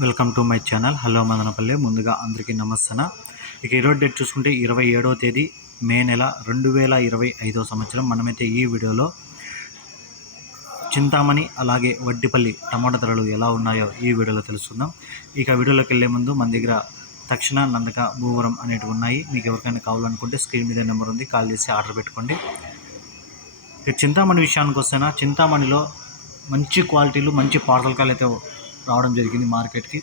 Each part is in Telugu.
Welcome to my channel. Hello Madanapalle. ముందుగా అందరికీ నమస్తన ఇక ఈరోజు డేట్ చూసుకుంటే ఇరవై ఏడవ తేదీ మే నెల రెండు వేల ఇరవై ఐదవ సంవత్సరం. మనమైతే ఈ వీడియోలో చింతామణి అలాగే వడ్డిపల్లి టమాటా ధరలు ఎలా ఉన్నాయో ఈ వీడియోలో తెలుసుకుందాం. ఇక వీడియోలోకి వెళ్ళే ముందు మన దగ్గర తక్షణ నందక భూవరం అనేటివి ఉన్నాయి. మీకు ఎవరికైనా కావాలనుకుంటే స్క్రీన్ మీద నెంబర్ ఉంది. కాల్ చేసి ఆర్డర్ పెట్టుకోండి. ఇక చింతామణి విషయానికి వస్తేనా చింతామణిలో మంచి క్వాలిటీలు మంచి పార్సల్ కాయలు అయితే రావడం జరిగింది మార్కెట్కి.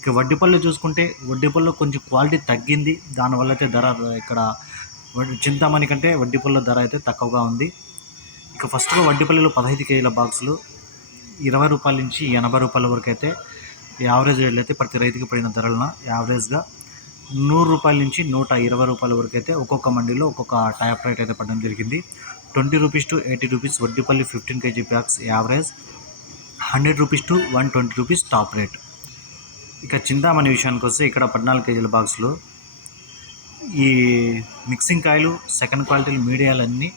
ఇక వడ్డిపల్లి చూసుకుంటే వడ్డీపళ్ళు కొంచెం క్వాలిటీ తగ్గింది. దానివల్ల అయితే ధర ఇక్కడ చింతామణి కంటే వడ్డీపళ్ళ ధర అయితే తక్కువగా ఉంది. ఇక ఫస్ట్గా వడ్డీపల్లిలో పదహైదు కేజీల బాక్సులు ఇరవై రూపాయల నుంచి ఎనభై రూపాయల వరకు అయితే యావరేజ్ రేట్లు అయితే ప్రతి రైతుకి పడిన ధరలను యావరేజ్గా నూరు రూపాయల నుంచి నూట ఇరవై రూపాయల వరకు అయితే ఒక్కొక్క మండీలో ఒక్కొక్క టైప్ రేట్ అయితే పడడం జరిగింది. Twenty rupees to eighty rupees Vaddipalli fifteen KG bags average. Hundred rupees to one twenty rupees top rate. ఇక చింతామణి విషయానికి వస్తే ఇక్కడ పద్నాలుగు కేజీల బాక్స్లో. ఈ మిక్సింగ్ కాయలు సెకండ్ క్వాలిటీలు మీడియాలన్నీ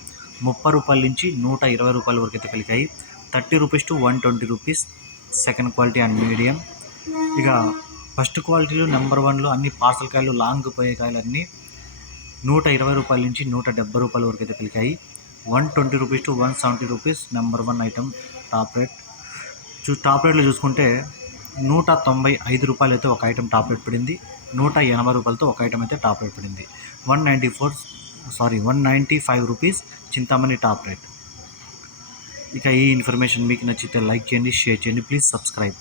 ముప్పై రూపాయల నుంచి నూట ఇరవై రూపాయల వరకు అయితే కలిగాయి. Thirty rupees to one twenty rupees second quality and medium. ఇక ఫస్ట్ క్వాలిటీలు నెంబర్ వన్లో అన్ని పార్సల్ కాయలు లాంగ్ పోయే కాయలు అన్నీ నూట ఇరవై రూపాయల నుంచి నూట డెబ్బై రూపాయల వరకు అయితే కలిగాయి. One twenty rupees to one seventy rupees number one item top rate. Chew top రేట్లో చూసుకుంటే నూట తొంభై ఐదు రూపాయలు అయితే ఒక ఐటెం టాప్ రేట్ పడింది. నూట ఎనభై రూపాయలతో ఒక ఐటమ్ అయితే టాప్ రేట్ పడింది. One ninety four sorry one ninety five rupees Chintamani top rate. ఇక ఈ ఇన్ఫర్మేషన్ మీకు నచ్చితే లైక్ చేయండి షేర్ చేయండి ప్లీజ్ సబ్స్క్రైబ్.